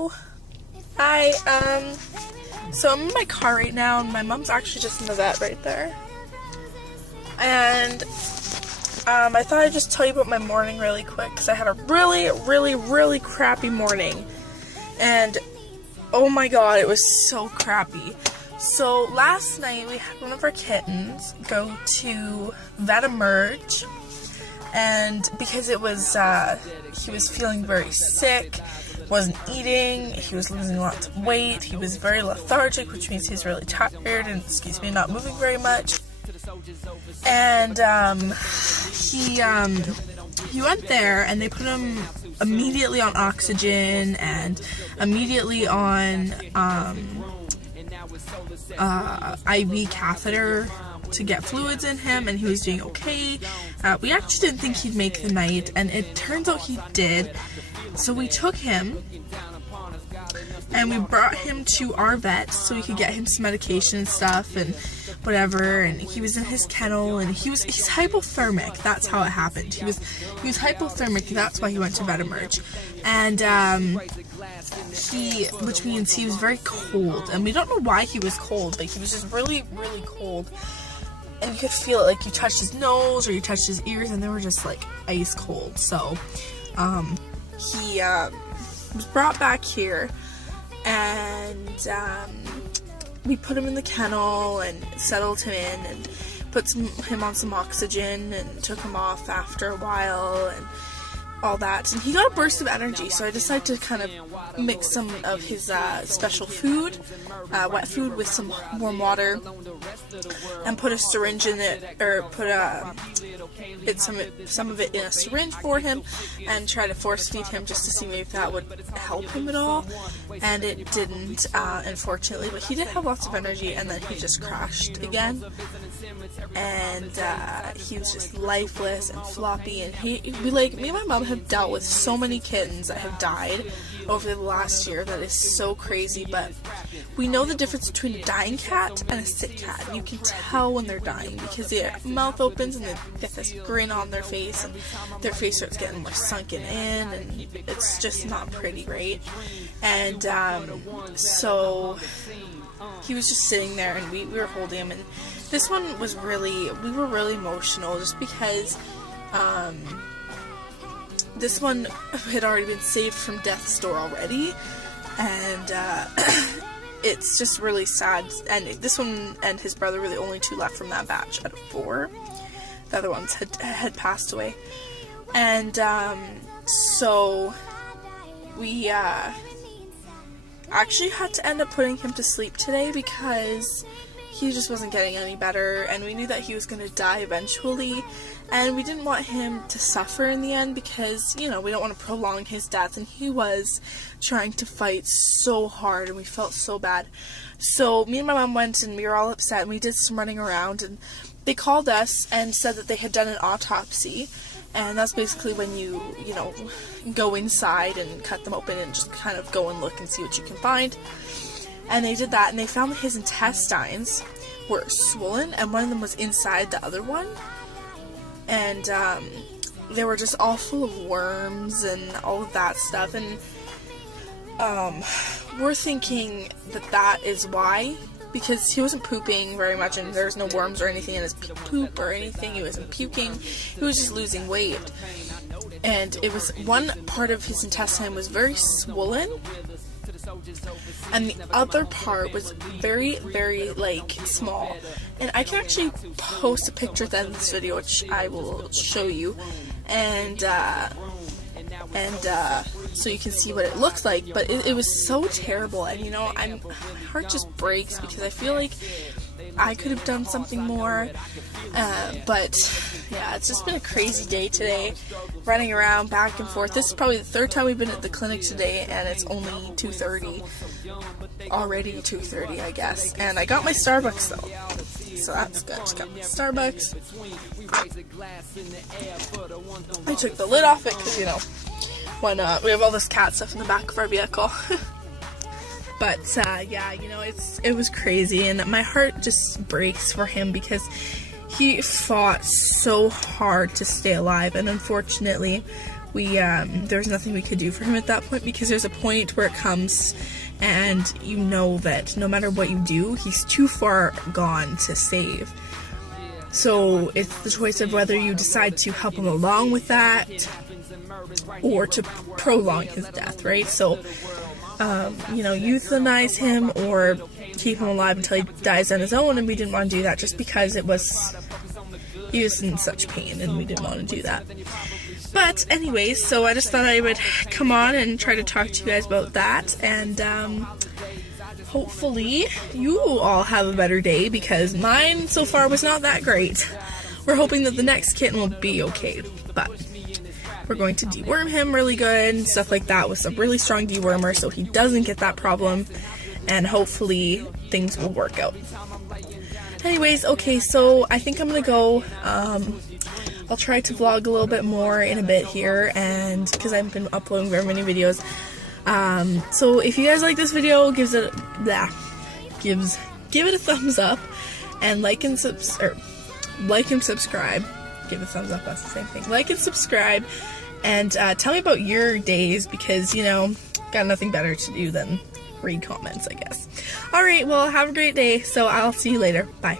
Hello. Hi, so I'm in my car right now, and my mom's actually just in the vet right there. And, I thought I'd just tell you about my morning really quick, because I had a really crappy morning. And, oh my god, it was so crappy. So, last night, we had one of our kittens go to VetEmerge, and because it was, he was feeling very sick, wasn't eating, he was losing lots of weight, he was very lethargic, which means he's really tired and, not moving very much. And, he went there, and they put him immediately on oxygen, and immediately on, IV catheter to get fluids in him, and he was doing okay. We actually didn't think he'd make the night, and it turns out he did. So we took him, and we brought him to our vet so we could get him some medication and stuff, and whatever, and he was in his kennel, and he's hypothermic. That's how it happened. He was hypothermic, that's why he went to VetEmerge. And, which means he was very cold, and we don't know why he was cold, but he was just really cold, and you could feel it, like you touched his nose, or you touched his ears, and they were just, like, ice cold. So, he, was brought back here, and, we put him in the kennel, and settled him in, and put him on some oxygen, and took him off after a while, and all that, and he got a burst of energy, so I decided to kind of mix some of his special food, wet food, with some warm water, and put a syringe in it, or put some of it in a syringe for him, and try to force feed him just to see maybe if that would help him at all, and it didn't, unfortunately, but he did have lots of energy, and then he just crashed again, and he was just lifeless and floppy, and me and my mom have dealt with so many kittens that have died over the last year that is so crazy, but we know the difference between a dying cat and a sick cat. You can tell when they're dying because their mouth opens and they get this grin on their face, and their face starts getting more sunken in, and it's just not pretty, right? And so he was just sitting there, and we were holding him, and this one was we were really emotional, just because this one had already been saved from death's door already, and it's just really sad. And this one and his brother were the only two left from that batch out of 4. The other ones had passed away, and so we actually had to end up putting him to sleep today because he just wasn't getting any better, and we knew that he was going to die eventually, and we didn't want him to suffer in the end because, we don't want to prolong his death, and he was trying to fight so hard, and we felt so bad. So me and my mom went, and we were all upset, and we did some running around, and they called us and said that they had done an autopsy, and that's basically when you go inside and cut them open and just kind of go and look and see what you can find. And they did that, and they found that his intestines were swollen, and one of them was inside the other one. And they were just all full of worms and all of that stuff. And we're thinking that is why, because he wasn't pooping very much, and there was no worms or anything in his poop or anything. He wasn't puking. He was just losing weight. And it was one part of his intestine was very swollen, and the other part was very small. And I can actually post a picture at the end of this video, which I will show you, and so you can see what it looks like. But it was so terrible, and my heart just breaks because I feel like I could have done something more, but yeah, it's just been a crazy day today, running around back and forth. This is probably the 3rd time we've been at the clinic today, and it's only 2:30, already 2:30, I guess, and I got my Starbucks though, so that's good. Just got my Starbucks. I took the lid off it because, when we have all this cat stuff in the back of our vehicle. But, yeah, it was crazy, and my heart just breaks for him because he fought so hard to stay alive, and unfortunately, there's nothing we could do for him at that point, because there's a point where it comes and you know that no matter what you do, he's too far gone to save. So it's the choice of whether you decide to help him along with that or to prolong his death, right? So, you know, euthanize him or keep him alive until he dies on his own, and we didn't want to do that just because he was in such pain and we didn't want to do that. But anyways, so I just thought I would come on and try to talk to you guys about that, and hopefully you all have a better day, because mine so far was not that great. We're hoping that the next kitten will be okay, but we're going to deworm him really good and stuff like that with some really strong dewormer so he doesn't get that problem, and hopefully things will work out. Anyways, okay, so I think I'm gonna go. I'll try to vlog a little bit more in a bit here, and because I've been uploading very many videos. So if you guys like this video, give it a thumbs up, and like and subscribe. Give a thumbs up, that's the same thing. Like and subscribe, and tell me about your days, because, you know, got nothing better to do than read comments, I guess. Alright, well, have a great day, so I'll see you later. Bye.